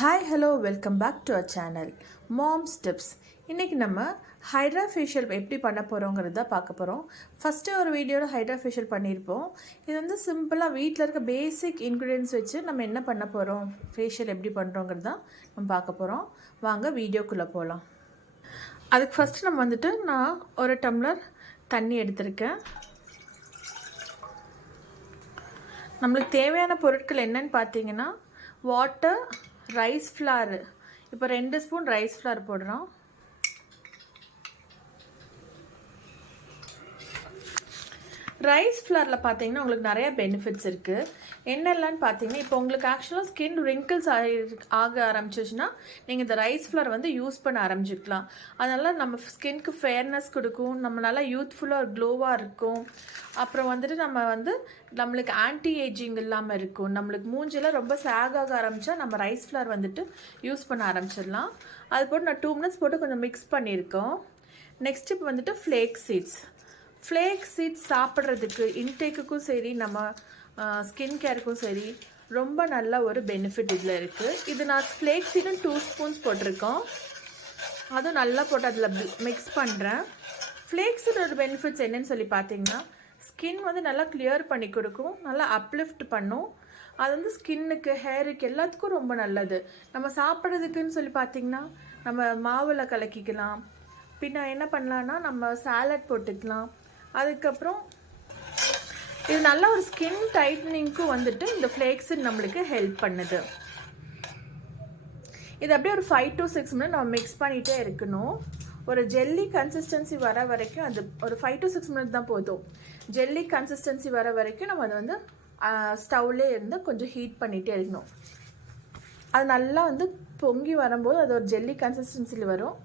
Hi hello welcome back to our channel moms tips. இன்றைக்கி நம்ம hydra facial எப்படி பண்ண போகிறோங்கிறத பார்க்க போகிறோம். ஃபஸ்ட்டு ஒரு வீடியோவில் ஹைட்ரா ஃபேஷியல் பண்ணியிருப்போம். இது வந்து சிம்பிளாக வீட்டில் இருக்க பேசிக் இன்க்ரீடியன்ஸ் வச்சு நம்ம என்ன பண்ண போகிறோம், ஃபேஷியல் எப்படி பண்ணுறோங்கிறது தான் நம்ம பார்க்க போகிறோம். வாங்க வீடியோக்குள்ளே போகலாம். அதுக்கு ஃபஸ்ட்டு நம்ம வந்துட்டு நான் ஒரு டம்ளர் தண்ணி எடுத்திருக்கேன். நம்மளுக்கு தேவையான பொருட்கள் என்னன்னு பார்த்தீங்கன்னா வாட்டர், ரைஸ் ஃப்ளார். இப்போ 2 ஸ்பூன் ரைஸ் ஃப்ளார் போடுறோம். ரைஸ் ஃப்ளாரில் பார்த்தீங்கன்னா உங்களுக்கு நிறைய பெனிஃபிட்ஸ் இருக்குது. என்னெல்லான்னு பார்த்தீங்கன்னா, இப்போ உங்களுக்கு ஆக்சுவலாக ஸ்கின் ரிங்கிள்ஸ் ஆக ஆரம்பிச்சிச்சுன்னா நீங்கள் இந்த ரைஸ் ஃப்ளார் வந்து யூஸ் பண்ண ஆரம்பிச்சிக்கலாம். அதனால் நம்ம ஸ்கின்க்கு ஃபேர்னஸ் கொடுக்கும், நம்ம நல்லா யூத்ஃபுல்லாக ஒரு க்ளோவாக இருக்கும். அப்புறம் வந்துட்டு நம்மளுக்கு ஆன்டி ஏஜிங் இல்லாமல் இருக்கும். நம்மளுக்கு மூஞ்சில் ரொம்ப சேகாக ஆரம்பித்தா நம்ம ரைஸ் ஃப்ளார் வந்துட்டு யூஸ் பண்ண ஆரம்பிச்சிடலாம். அது போட்டு நான் 2 மினிட்ஸ் போட்டு கொஞ்சம் மிக்ஸ் பண்ணியிருக்கோம். நெக்ஸ்ட் இப்போ வந்துட்டு ஃப்ளேக் சீட்ஸ் சாப்பிட்றதுக்கு இன்டேக்குக்கும் சரி, நம்ம ஸ்கின் கேருக்கும் சரி ரொம்ப நல்ல ஒரு பெனிஃபிட் இதில் இருக்குது. இது நான் ஃப்ளேக் சீடும் 2 ஸ்பூன்ஸ் போட்டிருக்கோம். அதுவும் நல்லா போட்டு அதில் மிக்ஸ் பண்ணுறேன். ஃப்ளேக் சீடோட பெனிஃபிட்ஸ் என்னன்னு சொல்லி பார்த்தீங்கன்னா, ஸ்கின் வந்து நல்லா கிளியர் பண்ணி கொடுக்கும், நல்லா அப்லிஃப்ட் பண்ணும். அது வந்து ஸ்கின்னுக்கு, ஹேருக்கு எல்லாத்துக்கும் ரொம்ப நல்லது. நம்ம சாப்பிட்றதுக்குன்னு சொல்லி பார்த்திங்கன்னா நம்ம மாவில் கலக்கிக்கலாம். பின்ன என்ன பண்ணலான்னா நம்ம சாலட் போட்டுக்கலாம். அதுக்கப்புறம் இது நல்ல ஒரு ஸ்கின் டைட்டனிங்க்கும் வந்துட்டு இந்த ஃப்ளேக்ஸ் நம்மளுக்கு ஹெல்ப் பண்ணுது. இது அப்படியே ஒரு 5 to 6 மினிட் நம்ம மிக்ஸ் பண்ணிகிட்டே இருக்கணும். ஒரு ஜெல்லி கன்சிஸ்டன்சி வர வரைக்கும், அது ஒரு 5 to 6 மினிட் தான் போதும். ஜெல்லி கன்சிஸ்டன்சி வர வரைக்கும் நம்ம அதை வந்து ஸ்டவ்லேயே இருந்து கொஞ்சம் ஹீட் பண்ணிகிட்டே இருக்கணும். அது நல்லா வந்து பொங்கி வரும்போது அது ஒரு ஜெல்லி கன்சிஸ்டன்சியில் வரும்.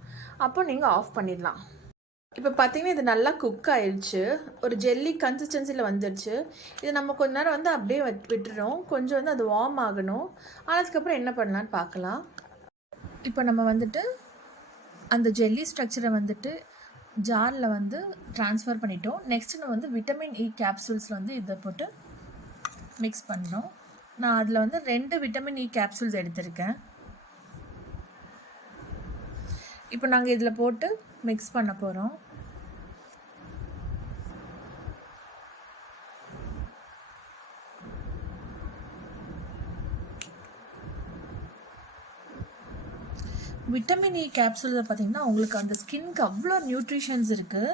அப்போ நீங்கள் ஆஃப் பண்ணிடலாம். இப்போ பார்த்தீங்கன்னா இது நல்லா குக் ஆயிடுச்சு, ஒரு ஜெல்லி கன்சிஸ்டன்சியில் வந்துடுச்சு. இது நம்ம கொஞ்ச நேரம் வந்து அப்படியே விட்டுறோம், கொஞ்சம் வந்து அது வார்ம் ஆகணும். அதுக்கப்புறம் என்ன பண்ணலான்னு பார்க்கலாம். இப்போ நம்ம வந்துட்டு அந்த ஜெல்லி ஸ்ட்ரக்சரை வந்துட்டு ஜாரில் வந்து ட்ரான்ஸ்ஃபர் பண்ணிட்டோம். நெக்ஸ்ட்டு நம்ம வந்து விட்டமின் இ கேப்சூல்ஸில் வந்து இதை போட்டு மிக்ஸ் பண்ணுறோம். நான் அதில் வந்து 2 விட்டமின் இ கேப்சூல்ஸ் எடுத்திருக்கேன். இப்போ நாங்கள் இதில் போட்டு மிக்ஸ் பண்ண போகிறோம். விட்டமின் இ கேப்சூலில் பார்த்திங்கன்னா உங்களுக்கு அந்த ஸ்கின்னுக்கு அவ்வளோ நியூட்ரிஷன்ஸ் இருக்குது.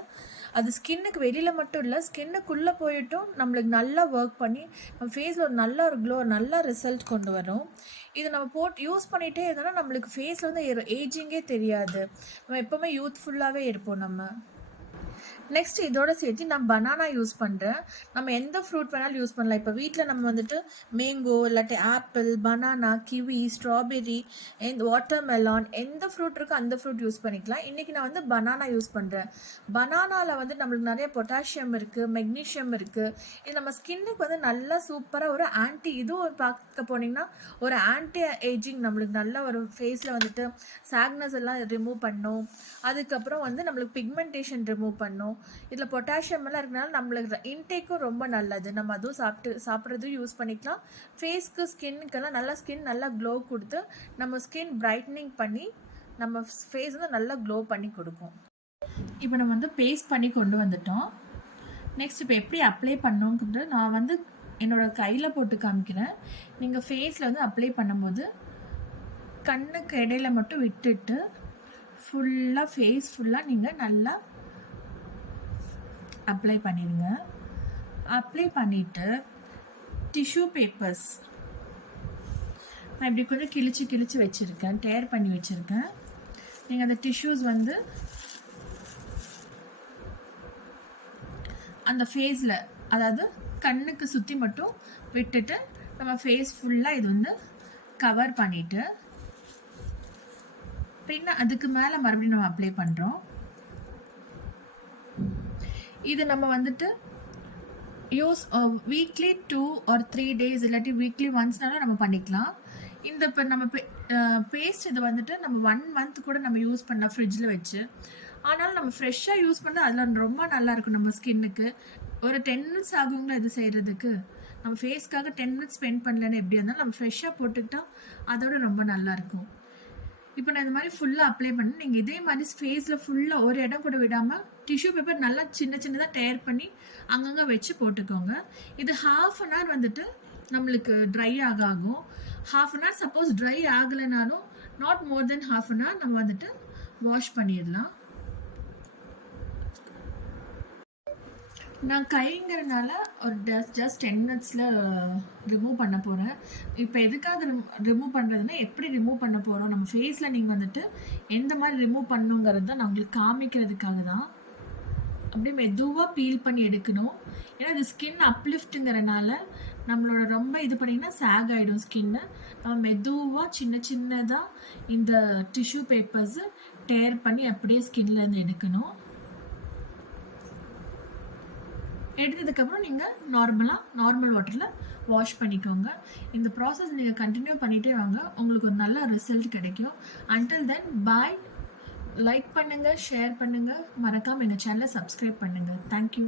அது ஸ்கின்னுக்கு வெளியில் மட்டும் இல்லை, ஸ்கின்னுக்குள்ளே போயிட்டும் நம்மளுக்கு நல்லா ஒர்க் பண்ணி நம்ம ஃபேஸில் ஒரு நல்ல ஒரு க்ளோ, நல்ல ரிசல்ட் கொண்டு வரும். இதை நம்ம போட்டு யூஸ் பண்ணிகிட்டே இருந்தோம்னா நம்மளுக்கு ஃபேஸில் வந்து ஏஜிங்கே தெரியாது, நம்ம எப்போவுமே யூத்ஃபுல்லாகவே இருப்போம் நம்ம. நெக்ஸ்ட் இதோட சேர்த்து நான் பனானா யூஸ் பண்ணுறேன். நம்ம எந்த ஃப்ரூட் வேணாலும் யூஸ் பண்ணலாம். இப்போ வீட்டில் நம்ம வந்துட்டு மேங்கோ, இல்லாட்டி apple, banana, kiwi, strawberry, watermelon, எந்த ஃப்ரூட் இருக்கோ அந்த ஃப்ரூட் யூஸ் பண்ணிக்கலாம். இன்றைக்கி நான் வந்து பனானா யூஸ் பண்ணுறேன். பனானாவில் வந்து நம்மளுக்கு நிறைய பொட்டாசியம் இருக்குது, மெக்னீஷியம் இருக்குது. இது நம்ம ஸ்கின்னுக்கு வந்து நல்லா சூப்பராக ஒரு இதுவும் பார்க்க போனீங்கன்னா ஒரு ஆன்டி ஏஜிங், நம்மளுக்கு நல்ல ஒரு ஃபேஸில் வந்துட்டு சாக்னஸ் எல்லாம் ரிமூவ் பண்ணும். அதுக்கப்புறம் வந்து நம்மளுக்கு பிக்மெண்டேஷன் ரிமூவ் பண்ணும். இதில் பொட்டாசியம் எல்லாம் இருக்கனால நம்மளுக்கு இன்டேக்கும் ரொம்ப நல்லது. நம்ம அதுவும் சாப்பிட்றதும் யூஸ் பண்ணிக்கலாம். ஃபேஸ்க்கு, ஸ்கின்னுக்கெல்லாம் நல்லா ஸ்கின் நல்லா க்ளோ கொடுத்து நம்ம ஸ்கின் பிரைட்னிங் பண்ணி நம்ம ஃபேஸ் வந்து நல்லா க்ளோ பண்ணி கொடுக்கும். இப்போ நம்ம வந்து பேஸ்ட் பண்ணி கொண்டு வந்துட்டோம். நெக்ஸ்ட் இப்போ எப்படி அப்ளை பண்ணோங்கிறது நான் வந்து என்னோடய கையில் போட்டு காமிக்கிறேன். நீங்கள் ஃபேஸில் வந்து அப்ளை பண்ணும்போது கண்ணுக்கு இடையில மட்டும் விட்டுட்டு ஃபுல்லாக ஃபேஸ் ஃபுல்லாக நீங்கள் நல்லா அப்ளை பண்ணிடுங்க. அப்ளை பண்ணிவிட்டு டிஷ்யூ பேப்பர்ஸ் நான் இப்படி கொஞ்சம் கிழிச்சு வச்சுருக்கேன், டேர் பண்ணி வச்சுருக்கேன். நீங்கள் அந்த டிஷ்யூஸ் வந்து அந்த ஃபேஸில், அதாவது கண்ணுக்கு சுற்றி மட்டும் விட்டுட்டு நம்ம ஃபேஸ் ஃபுல்லாக இது வந்து கவர் பண்ணிவிட்டு பின்ன அதுக்கு மேலே மறுபடியும் நம்ம அப்ளை பண்ணுறோம். இது நம்ம வந்துட்டு யூஸ் வீக்லி 2 or 3 days இல்லாட்டி வீக்லி ஒன்ஸ்னாலும் நம்ம பண்ணிக்கலாம். இப்போ நம்ம பேஸ்ட் இது வந்துட்டு நம்ம 1 month கூட நம்ம யூஸ் பண்ணலாம் ஃப்ரிட்ஜில் வச்சு. ஆனாலும் நம்ம ஃப்ரெஷ்ஷாக யூஸ் பண்ணால் அதில் ரொம்ப நல்லாயிருக்கும் நம்ம ஸ்கின்னுக்கு. ஒரு 10 மினிட்ஸ் ஆகுங்களா இது செய்கிறதுக்கு. நம்ம ஃபேஸ்க்காக 10 மினிட்ஸ் ஸ்பெண்ட் பண்ணலன்னு எப்படி இருந்தாலும் நம்ம ஃப்ரெஷ்ஷாக போட்டுக்கிட்டால் அதோட ரொம்ப நல்லாயிருக்கும். இப்போ நான் இந்த மாதிரி ஃபுல்லாக அப்ளை பண்ணி நீங்கள் இதே மாதிரி ஃபேஸில் ஃபுல்லாக ஒரு இடம் கூட விடாமல் டிஷ்யூ பேப்பர் நல்லா சின்னதாக டேர் பண்ணி அங்கங்கே வச்சு போட்டுக்கோங்க. இது 1/2 அன் ஹவர் வந்துட்டு நம்மளுக்கு ட்ரை ஆகும். 1/2 அன் ஹவர் சப்போஸ் ட்ரை ஆகலைனாலும் not more than 1/2 an hour நம்ம வந்துட்டு வாஷ் பண்ணிடலாம். நான் கைங்கிறனால ஒரு ஜஸ்ட் 10 மினிட்ஸில் ரிமூவ் பண்ண போகிறேன். இப்போ எதுக்காக ரிமூவ் பண்ணுறதுன்னா, எப்படி ரிமூவ் பண்ண போகிறோம், நம்ம ஃபேஸில் நீங்கள் வந்துட்டு எந்த மாதிரி ரிமூவ் பண்ணுங்கிறது தான் நான் உங்களுக்கு காமிக்கிறதுக்காக தான். அப்படியே மெதுவாக பீல் பண்ணி எடுக்கணும். ஏன்னா இது ஸ்கின் அப்லிஃப்ட்டுங்கிறனால நம்மளோட ரொம்ப இது பண்ணிங்கன்னா சேக் ஆகிடும் ஸ்கின்னு. நம்ம மெதுவாக சின்னதாக இந்த டிஷ்யூ பேப்பர்ஸு டேர் பண்ணி அப்படியே ஸ்கின்லேருந்து எடுக்கணும். எடுத்ததுக்கப்புறம் நீங்கள் நார்மல் வாட்டரில் வாஷ் பண்ணிக்கோங்க. இந்த ப்ராசஸ் நீங்கள் கண்டினியூ பண்ணிகிட்டே வாங்க, உங்களுக்கு ஒரு நல்ல ரிசல்ட் கிடைக்கும். அன்டில் தென் பாய். லைக் பண்ணுங்கள், ஷேர் பண்ணுங்கள், மறக்காமல் எங்கள் சேனலை சப்ஸ்கிரைப் பண்ணுங்கள். தேங்க்யூ.